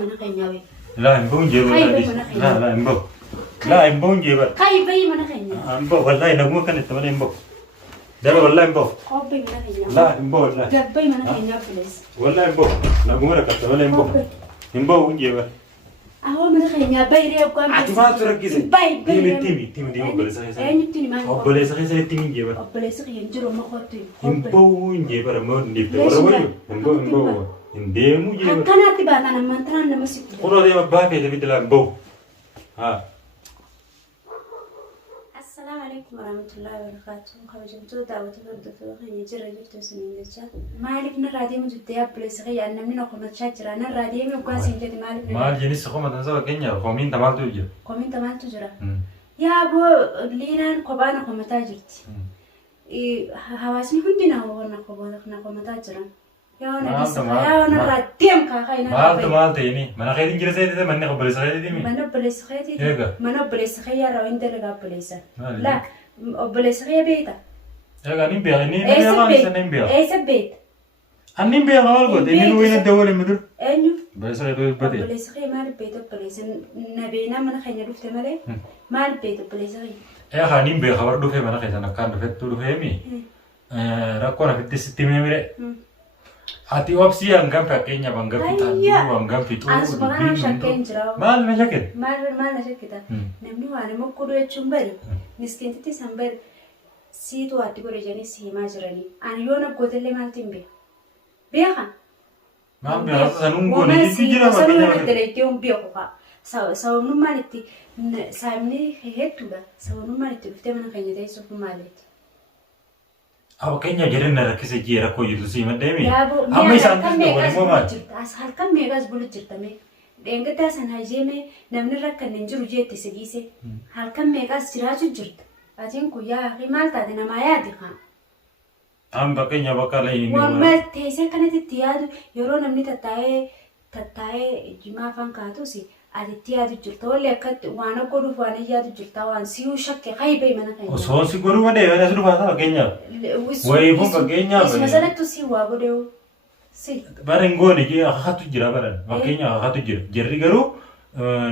mana keenyaa لا إمبون جيبر لا إمبو لا إمبون جيبر كاي بي mana keenyaa إمبو والله نقول كان التمرين إمبو ده والله إمبو قبي mana keenyaa لا إمبو والله قبي mana keenyaa بليز والله إمبو نقول لك التمرين إمبو إمبو جيبر أهو mana keenyaa bayri أبغى أتما تركز باي تيمي بليز أنا تيمي ما بليز خيسة تيمي جيبر بليز خينجرو ما خاطر إمبو جيبر ما نبدأ ولا إمبو إنديمو جيبر كنا تبى أنا ما ترى أنا مسك قولوا ده ما بابي ده بيدلا إمبو ها السلام عليكم ورحمة الله وبركاته. خبرتوا دعوة فردتوا خير جرى جبتوا سنين جت. مالك نرادي من جديا بليس خير أنا من أقوم تشجر أنا رادي من قاس إنجت مالك. مال جنس خو ما تنسوا كينيا خامين تمال تujur. خامين تمال تجرا. يا أبو لينا قبانا قوم تاجرت. هواسني هندينا هو نقوم تاجرا. يا أنا بس يا أنا راديم كاخينا. مال تيني. mana khairin jira saya itu mana kau belis khairin ini. mana belis khairin. mana belis khairin rawin terlega belisa. لا belis khairin beta. ya kan ini biar ini apa ini biar. sebet. Ani biar awal kok. Ini lu ini dawal ini betul. Enyu. belis khairin betul. belis khairin mal beta belis. Nabina mana khairin dufte male. mal beta belis khairin. kan ini biar khabar dufte mana khairin kan dufte tu dufte mi. Rakon aku di sistem ini mire. Hati opsi yang gampang kayaknya bangga kita dulu bangga itu. Asu bangga shakken jero. Mal shakken. Mal shakken. Namni wane mo kudu chumbari. Niskinti ti sambar si tu ati kore jani si majrani. Ani yona godelle mal timbe. Beha. Mal beha sanungo ni tijira ma kenya. Sanungo dele ti un biyo ka. Sa nu maliti samni hetuda. Sa nu maliti ufte mana kanya dai so maliti. Apa kayaknya jadi nara kisah jira kau itu sih mandemi. Amma isan tu boleh momat. Asal kan megas boleh cerita me. Dengar tak sana jeme namni rakkan nenjuru jeti segise. Hal kan megas cerita cerita. Ajen kuya rimal tadi nama ya dikha. Amba kayaknya bakal ini. Wamma tese kan itu tiada. Yoro namni tatai jima fan katu sih. Adi tiada cerita. Oleh kat wana koru wana tiada cerita. Wan siu shakke kai bay mana kai. Oh so si koru mana ya? Ada sudah pasal kayaknya. Woi pun kayaknya. Masalah tu si wago deu. Si. Barang gue nih dia hatu jira baran. Makanya hatu jira. Jadi garu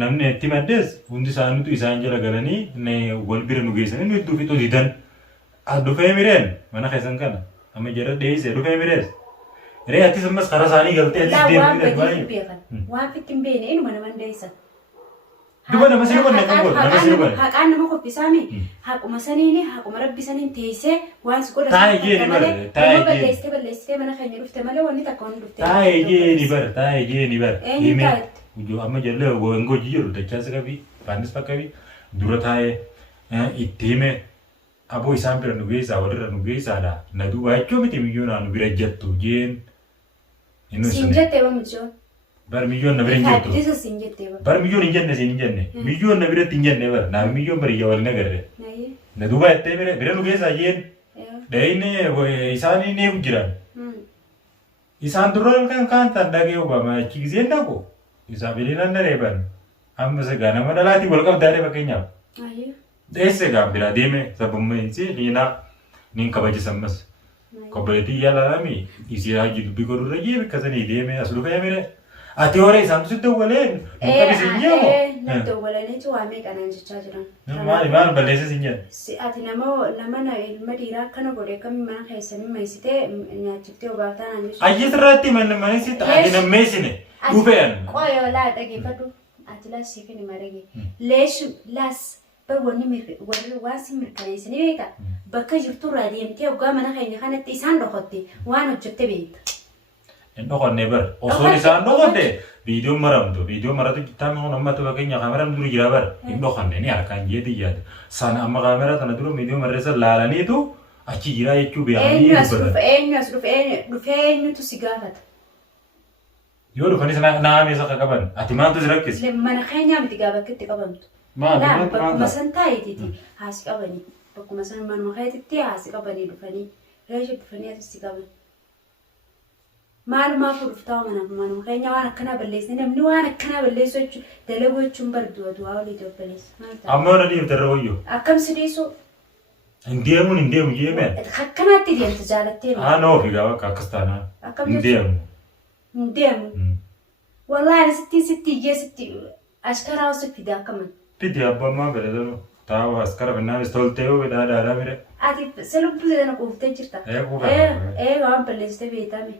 namne timades. Undi sanu tu isan jira garani. Ne wal biru nugesan. Ini tu itu didan. Adu femiren. Mana kaisan kan? Ame jira deh se. Adu femires. Reati sama sekarang sani galte. Lah wah pitim bene. Ini mana mana desa. Dua nama sini kan nak buat. Nama sini kan. Hak anda mau kopi sami. Hak umasan ini. Hak umarab bisa nih tese. Wan sekolah. Tai je ni ber. Tai je. Baleste mana kaya rufte malah wanita kon rufte. Tai je ni ber. Tai je ni ber. Ini kat. Ujo ama jelle wengo jiro da chance kabi. Panis pakabi. Dura tai. Itime. Abo isampira nugesa wadira nugesa da. Na duwa chomi timi yona nugira jettu jen. Sinjete ba mucho. Bar milyon na birin jettu. Disa sinjete ba. Bar milyon injenne sin injenne. Milyon na birin injenne bar. Na milyon bar yawal na garre. Nayi. Na duwa ette bire bire nugesa jen. Dai ne isani ne ujiran. Isan turun kan tanda ke Obama kizien da ko. Isa bilina na reban. Amma se gana mana lati welcome dare bakenya. Nayi. Dese ga bila deme sabumme si lina nin kabaji sammas. Kabati yala ami isi lagi dubi koru lagi kazani deme asulu kaya mere. Ati ore santu situ walen. Muka bisa nyamo. Nanti walen itu ame kanan jajaran. Mal balese sinyan. Si ati nama na ilmu dira kana boleh kami mana kaisami maisite nyacipte obata nani. Aje terati mana sih ati na mesine. Uben. Koyo la dagi padu. Ati la sikini maregi. Las wani wasi mirkanisi ni beta. Baka jirtu radiyemti uga mana kaini kana tisan dokotti. Wano jette beta. Nokon never. Osori sa nokon de. Video maram tu kita mau nama tu bakanya kamera dulu jirabar. Nokon ne ni akan jadi ya. Sana amma kamera tanah dulu video maresa lalani tu. Aci jira itu biang ni. Rufenyu tu sigarat. Yo rufani sana nama mesa kapan. Ati mana tu jerakis. Mana kayaknya mesti gabak kita kapan tu. Nah, bakumasan tayo titi. Hasik abani. Bakumasan manu kaya titi hasik abani rufani. Rejo rufani atu sigaban. Maal ma furuftaa manu kaya wana kana balleesne namni wana kana balleessu jechuun dalagochuun barbaadu du'a walii Itoophiyaas. Amma wana deemte rawayyoo. Akkam sidiisu. Hin deemu jeeme. Akkanaatti deemte jaalattee. Noo fi gaafa akkas taanaan. Hin deemu. والله أنا ستي جي ستي أشكرها وستي دا كمان Piti abba ma beredano. Tawa askara benna stolteo beda da mire. أتي سلوك بلي أنا كوفت جرتا كوفت. إيه غام بلست بيتامي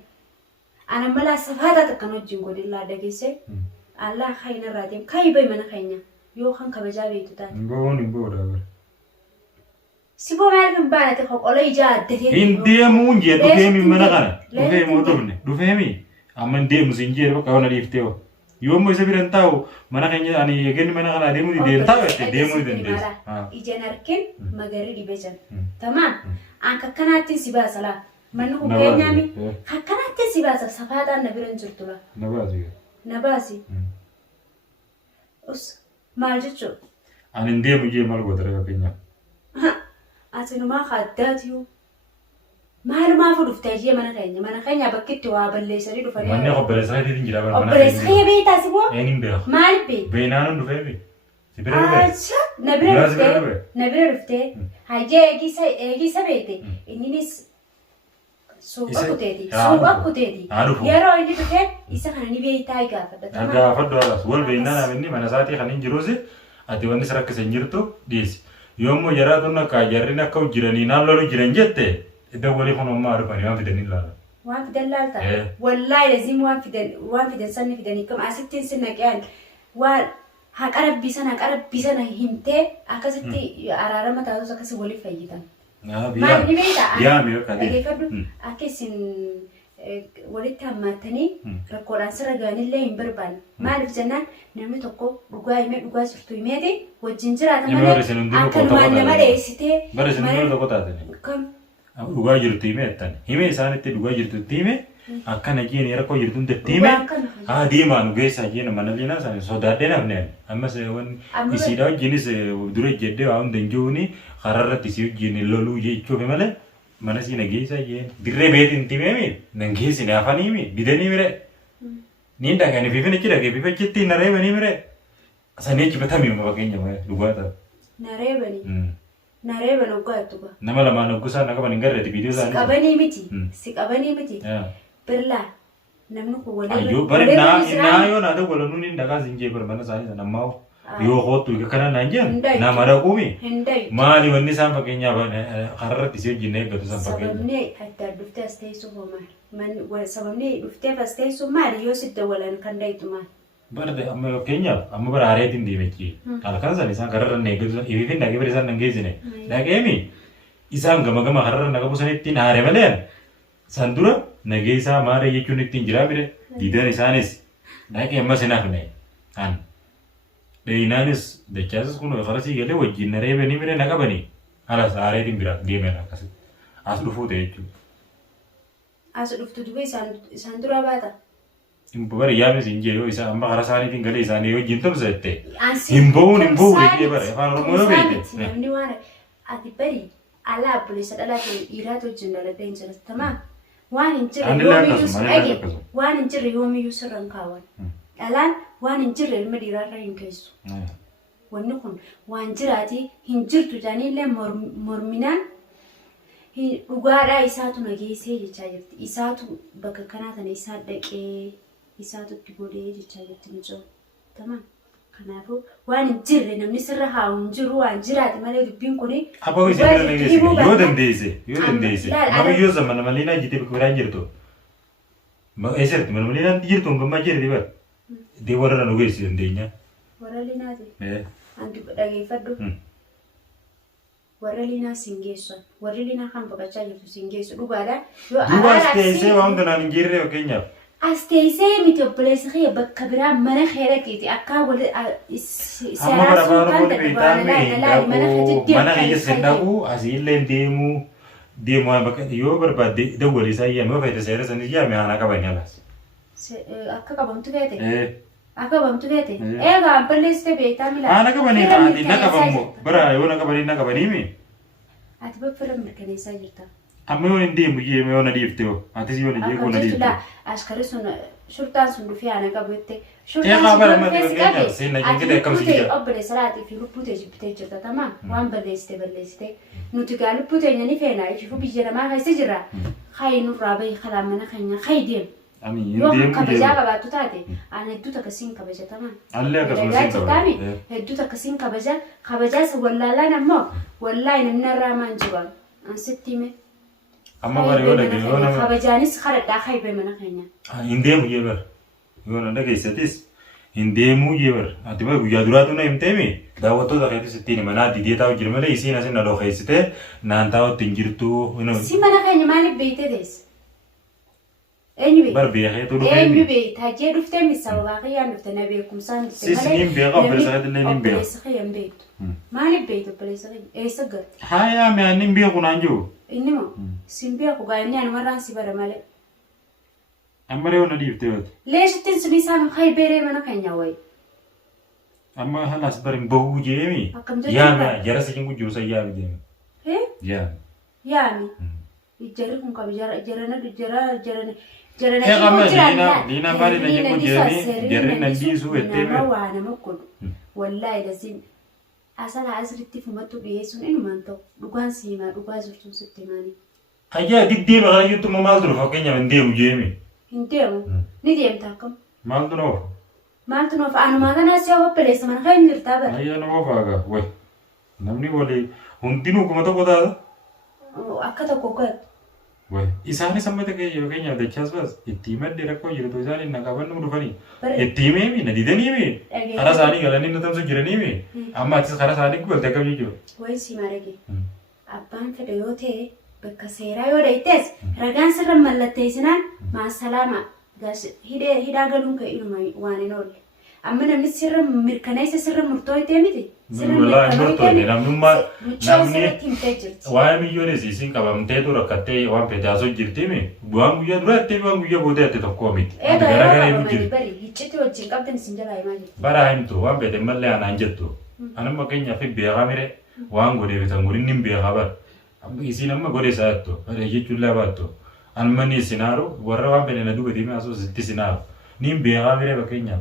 أنا ملا سفادة تكنو جنقول الله دقيسة الله خينا راتيم كاي بي من خينا يو خان كبجا بيتو تاني نبو دا. سيبو مالك مبانا تخوك أولا يجا دتيني India munje du femi mana kana. Du femi otomne. Du femi. Amman de musinje ro kawana lifteo. Yomo isa biran tau mana kanya ani yegen mana kana demu di den tau ete demu den des. Ijen arkin magari di bejan. Tamam. Angka kanatin siba sala. Manu kenya mi. Kanatin siba sala safada nabiran jurtula. Nabasi. Us maljucho. Ani India muje mal godara kenya. Asinu ma khaddatiyo. ما فلوس تاجي من خيني بكت وابلي سرير وفريق. من يقبل بلسري دي تنجرا بر. بلسري بيت أسبوع. إني بيخ. ما البيت. بينانو دفعي. سبيرة أشا نبرة رفته. هاجي أجي سبيته. إني نس سوق كتيدي. يارو إني بكت إسا خاني بيت تايجا فده. أنا فدوا سوال بيننا مني من ساعتي خانين جروزي. أتواني سرك سنجرتو ديس. يوم يرادونا كاجرينا كو جيراني نالو جيران جته. إذا ولي خنوا ما أعرف أنا وان في دلالة والله لازم وان في دل سنة في دني كم أستين سنة كان وان هكارب بيسنا همته أكستي أرارا ما تاوز أكست ولي فايدا ما بنيميتا يا ميو كذي كيف أدو أكسين ولي تامتني ركوران سرقان اللي ينبربان ما أعرف جنان نعمل تقو بقاي سرتو يميتي والجنجرة تمام أكل ما نما ليستي برس نقول دكتور تاني كم Duga jirtu ime tan. Ime sana te duga jirtu time. Akana jeni era ko jirtu te time. Di manu gesa jeni manalina sana so dade na ne. Amma se won isida jeni se dure jedde aun denjuni khararra tisi jeni lolu je chobe male. Manasi na gesa jeni. Dirre bedin time mi. Nangesi na afani mi. Bideni mire. Ninda gani vivene kira ke vive chitti na rebe ni mire. Asane chibata mi ma bakenya ma duga ta. Na rebe ni. Nareba nogga tuba. Nama lama noggusa naga baningarre di video sana. Sikabani miti. Perla. Namnu ko wale. Ayo bare na yo na da wala nunin daga zinje bar mana sani sana mau. Yo hotu ga kana nanjan. Na mara kumi. Hendai. Mali wanni sam pakenya ba harra tisi jinne ga sam pakenya. Sababne hatta dufta stay so ma. Man wa sababne dufta stay so ma yo sidda wala kan dai tuma. Barde amma Kenya amma bar are tin dimeki alkan sani san garar ne gizo ifin da gibre san nangeji ne da gemi isam gama harar naga busani tin are malen sandura nagesa mare yekuni tin jirabire didan isanis da ke amma sina ne an de inanis de chasas kuno kharasi gele wajin nare beni mire naga bani ala sare tin bira gemena kas aslu fu de chu aslu fu dubai sandura bata Impover ya me sinje yo isa amba harasani tin gale isani yo jintam zette. Imbo weke bare fa romo yo bete. Ni wara ati bari ala police ala ke irato jindala danger tamam. Wan injire yomi yus agi. Wan injire yomi yus rankawan. Alan wan injire medira rain kesu. Wanni kun wan jirati hinjirtu jani le morminan ugara isatu nagese jecha jirti isatu baka kana tane isa daqe isatu tibode jecha jirti mijo tamam kanafu wani jirre namni sirra haun jiru wan jirati male dubbin kuni apa ko sirra nagese yo dendese mami yo zaman malina jite bikuran jirto ma esert man malina jirto ngam jirti diba de warana nagese ndenya waralina de antu dage faddu waralina singeso waralina kan bakacha yitu singeso dugada yo duba stay wanda na ngirre Kenya astayse mitopolesi khiya bakabira mana khayra kiti akka wala sara kan da mana khajiddi mana yesdaku azille demu baka yo barbade dawali sayya ma fayta sayra sanjiya me ana ka banyalas akka ka bantu gete akka bantu gete ga polisi beta mila ana ka bani adi nakabammo bara yo nakabani mi ati ba firam kanisa jirta amma yo ndemu ye me ona difteo ati yo ne je ko na difte askari suna shurtan sun dufi ana ka bette shurtan bara ma Kenya sina jingide kam sinja obbe salati fi lupute jipte jirta tamam wan baleste nuti ga lupute nyani fena ifi fu bijira ma kai sijira khay nu rabai khala mana khanya khay dem Ani Yoo deemu kabajaa jeeba. qabaattu taate ani hedduutu akkasiin kabajataman. Allee akkasuma Dalagaa siin jirtaami qabata. hedduutu akkasiin kabajaa isa wallaalaan ammoo wallaahi namni irraa maan jiran ansitti hime. Amma bara yoo dhagee yoo nama Kabajaanis karadhaa kaibee mana keenya. hin deemu jeebar. Yoo na dhageessatis hin deemuu jeebar. Ati bara guyyaa duraatu na himteemi. Daawwattoota keetis ittiin manaa didee taa'u jira malee isiin asin na dhokeessitee naan taa'utti hin jirtu. Si mana keenya maaliif beeyte teesse? Eenyu beeyte? Bar beekeetu dhufee Eenyu beeyte? Hajjee dhuftee mi sababaa kiyyaan dhufte na beekumsaan dhufte Sis niin beeka obboleessa keetti illee niin beeka. Obboleessa kiyya hin beektu. Maaliif beeyte obboleessa kiyya? Eessa garte? Haayaa mi'aan hin beeku naan jiru. Inni moo? Sin beeku gaa inni anumarraan si bara malee. Amma reewu na dhiiftee yooti. Leeshittiin sun isaan kaibeeree mana keenya wayi. Amma halas bari bahuu jeemi. Akkam jechuudha? Yaami jara si jingu jiru sayyaa mi deemi. Yaami. Yaami. Jarri kun qabi jarana Diina baari na jingu jeemi jarri na dhiisuu ettee nama waa nama godhu wallaahi lasin asala asirratti fumattu dhiyeessuun inumaan ta'u dhugaan si himaa dhugaa jirtuun sitti himaanii. Hayyaa diddeema kana jettu immoo maaltu dhufa fakkeenyaaf hin deemu jeemi. Hin deemu ni deemta akkam. Maaltu na oofa? Maaltu nuuf anumaa kanaas yoo obboleessa mana kan jirtaa bara. Hayyaa nama oofaaga way namni walii hundinuu kuma tokko taata. Akka tokko godhatu. Way isaanis amma ta'e fakkeenyaaf dachaas baas itti madde rakkoo jirtu isaan hin naqaban nu dhufanii. Itti himeemi na didanii himi. Karaa isaanii galanii nu tamsa jiranii himi. Amma atis karaa isaanii galte akkam jechuudha. Wayi si marage. Abbaan fedha yoo ta'e bakka seeraa yoo dheeytees ragaan sirra mallatteessinaan maasalaama hidhaa galuun ka'e inuma waan hin oolle. Amma namni sirra mirkaneessa sirra murtooytee miti. Walaa hin murtoofne namnummaa namni himtee jirti. waa'ee miyyoonis isin qabamteetu rakkattee waan fedhaasoo jirtimi waan guyyaa duraatti waan guyyaa booda yatte tokkoo miti. Garagalee nu jiru. Bari hicciti wajjin qabdan isin jalaa himaa jirti. Bara himtu waan fedhe mallee anaan jettu. Anamma keenyaaf beekaa mire waan godhee bitan godhin hin beekaa bara. Isin amma godhee isaa jettu bara jechuun laa baattu. Anmanni isinaaru warra waan fedhe na dubbate himee asoo sitti isinaaru. Niin beekaa mire fakkeenyaaf.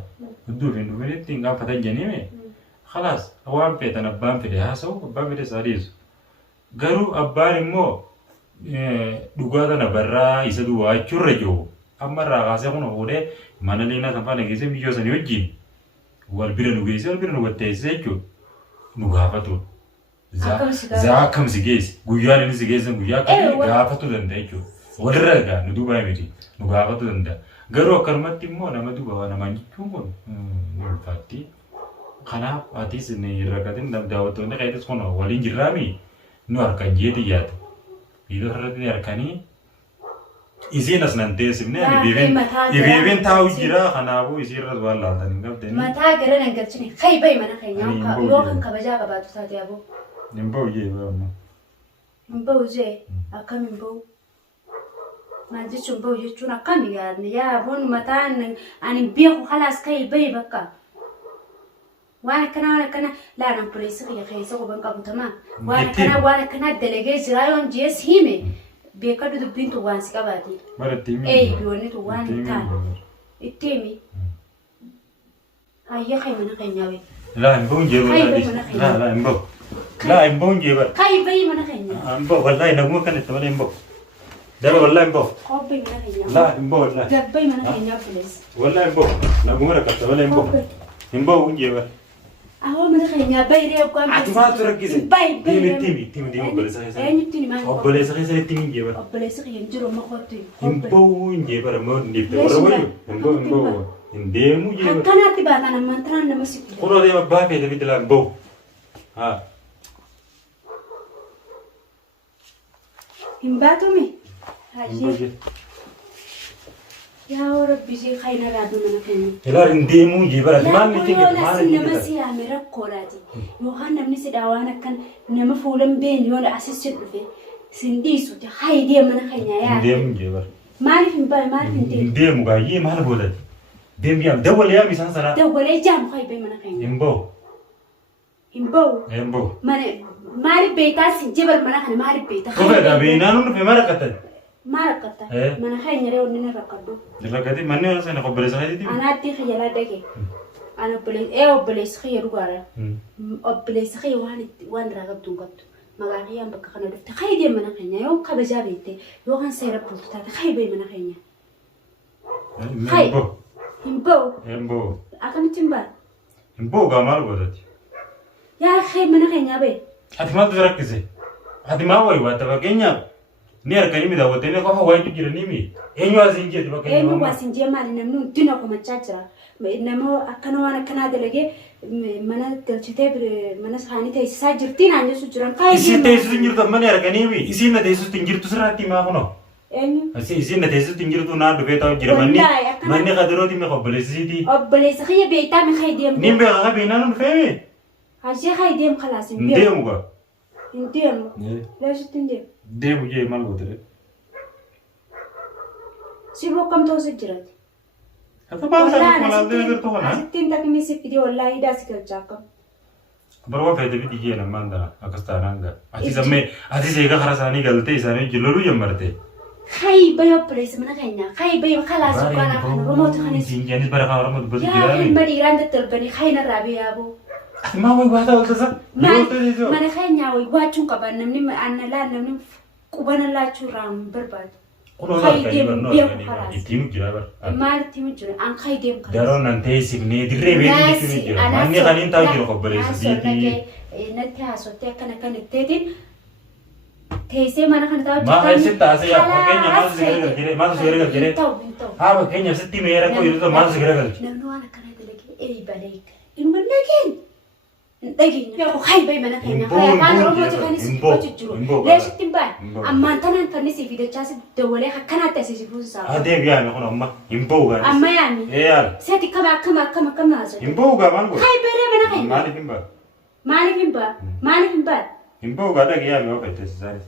Iddoo fi hin dhufinitti hin gaafatan jennime. Khalaas waan fedhan abbaan fedhe haasa'u abbaan fedhe isaa dhiisu. Garuu abbaan immoo dhugaa tana barraa isa duwwaachurra jiru. Amma irraa kaasee kun fuudhee mana leenaa kan faana geessee biyyoo sanii wajjin wal bira nu geessee wal bira nu gatteessee jechuudha. Nu gaafatu. Akkam si geesse guyyaan inni si geessan guyyaa akkamii gaafatu danda'a jechuudha. Walirra egaa nu duubaa miti nu gaafatu danda'a. Garuu akkanumatti immoo nama duuba namaan jechuun kun ulfaatti. Kanaaf atis ni rakkatin daawwattoonni qeetis kun waliin jirraami nu harkan jeeti yaada. Viidiyoo irratti ni harkanii isiin as nan teessifne ibiibeen taa'u jira kanaafuu isii irras waan laaltan hin qabdanii. Mataa gara nan galchine kai bayi mana keenya yoo kan kabajaa qabaatu taate aboo. Hin ba'u jee ba'a. Hin ba'u jee akkam hin ba'u. Maal jechuun ba'u jechuun akkami yaadne yaa aboon mataan ani beeku halaas kai bayi bakka. Waan akkana laanan pooliisii kiyya keessa quban qabu tamaa. Waan akkana dalagee jira yoon jees hime beekadu dubbiin tu waan si qabaati. Baratti himi. Biyoonni tu waan ta'an itti himi. Hayya kai mana keenya wee. Laa hin ba'uun jee bara. Laa hin ba'u. Laa hin ba'uun jee bara. Kai bayi mana keenya. Hin ba'u wallaahi naguma kan itti malee hin ba'u. Dara wallaahi hin ba'u. Kobbee mana keenya. Laa hin ba'u wallaahi. Gabbayi mana keenya pooliisii. Wallaahi hin ba'u. Naguma rakkatta malee hin ba'u. Hin ba'u jee bara. Awal mana keenya bayi reebu kan. Ati maal tura gise? Bayi bayi. Timi obboleessa keessa. Eenyutti ni maal? Obboleessa keessa itti hin jee bara. Obboleessa kiyya hin jiru makotti. Hin ba'u hin jee bara moo dhiifte warra wayyu. Hin ba'u hin ba'u. Hin deemu jee bara. Akkanaatti baataan ammantaan nama sitti. Kunoo deema abbaa feete fitti laa hin ba'u. Haa. Hin baatumi? Hayyee. Yaa Rabbi ishee khayna raaduu mana keenya. Ilaa hin deemuu jee bara. Maal ni tingate? Maal ni tingate? Nama si yaame rakkoodhaati. Yookaan namni si dhaawaan akkan nama fuulan beeni yoo asis si dhufe sin dhiisuti. Hayi deema mana keenya yaa. Hin deemu jee bara. Maaliif hin bahe maaliif hin deemu? Hin deemu gaayyee maal boodati? Deemu yaam dawwalee yaam isaan sanaa. Dawwalee jaamu hayi bahe mana keenya. Hin ba'u. Hin ba'u. Hin ba'u. Maaliif beektaa si jebar mana kana maaliif beektaa? Kophee dhaabeenaa nu dhufe maal akkatan? Maal akkata? Mana keenya reewu ni rakkadhu. Rakkate manni waan sana obboleessa keetiiti. Anaatti xiyyaala dhage. Ana obboleessa xiyya dhugaara. Obboleessa xiyya waan irraa qabdu hin qabdu. Maqaa xiyyaan bakka kana dhufte xiyya mana keenya yoo kabajaa beekte yoo kan seera bultu taate xiyya bahi mana keenya. Hai. Himbo. Himbo. Himbo. Akkamitti hin baane? Himbo gaa maal godhati? Yaa kee mana keenyaa bee. Ati maaltu rakkise? Ati maa wayi waanta fakkeenyaaf ni harkanii miidhawwattanii qofa wayitu jiranii mi? Eenyu asiin jeetu fakkeenyaaf? Eenyu asiin jee maali namni hundinuu komachaa jira. Nama akkana waan akkanaa dalagee mana galchitee mana isaanii teessisaa jirti naan jechuun jiran. Isiin teessisu hin jirtu amma ni harkanii mi? Isiin na teessisu hin jirtu sirraatti himaa kunoo. Eenyu? Isiin na teessisu hin jirtu naan dhufee taa'u jira manni qadirooti mi obboleessisiiti. Obboleessa kiyya beektaa mi kayii deemu. Ni beeka ka beeknaan dhufee mi? Hashee kayii deemu kalaas hin Hin deemu gaa. Hin deemu. Leessutti hin deemu. Deemu jee maal goote? Siboo kam ta'uusa jirati. Akka baal isaanii malaaltee agartuu kana? Asittiin takni si fidee wallaahi hidhaa si galchaa qabu. Barwa fayda bidi jee namaan dana akkas taanaan gaa. Ati sammee ati seeqa hara isaanii galtee isaanii wajjin loluu jammarte. Kayi bayo obboleessa mana keenyaa. Kayi bayo kalaas uffannaa kan Oromoota kanis. Siinjaanis bara kan Oromoo dubbatu Yaa jiraami. ilma dhiiraan dadarbanii kayi narraa beeyaaboo. Ati maa wayi waataa oltasa? Mana keenyaa wayi waachuun qaban namni aannalaan namni qubana laachuu irraa hin barbaadu. Kunoo Kayi harkanii deemu barnoo beeku harkanii kalaas. ittiin jira bara. Maal ittiin jiru? An kayi deemu kalaas. Daroon nan teessifnee dirree beekni jechuun jira. Manni kaniin taa'u jira obboleessisiiti. Natti haasottee akkana kan itteetiin teessee mana kana taa'u Maa sitti taasee yaa fakkeenya maaltu si garagalchee maaltu si garagalchee? Hin ta'u. Haa fakkeenya sitti mee rakkoo yeroo ta'u maaltu si garagalche? Namni waan akkana dalagee balee ilma dhageen. Dhageenya. Yoo kayi bayi mana keenya. Afaan Oromooti kanis gochi jiru. Leeshitti hin baane. Ammaan tanaan kan si fidachaas dawwalee akkanaatti asii si fuusisaa. Adeem yaame kun amma hin ba'u gaanis. Amma yaami. Yaala. Seeti akkam haasoo. Hin ba'u gaa maal godha? Kayi bayi mana keenya. Maaliif hin ba'a? Maaliif hin ba'a? Maaliif hin ba'a? Hin ba'u gaa dhagi yaame yoo fayyadas isaanis.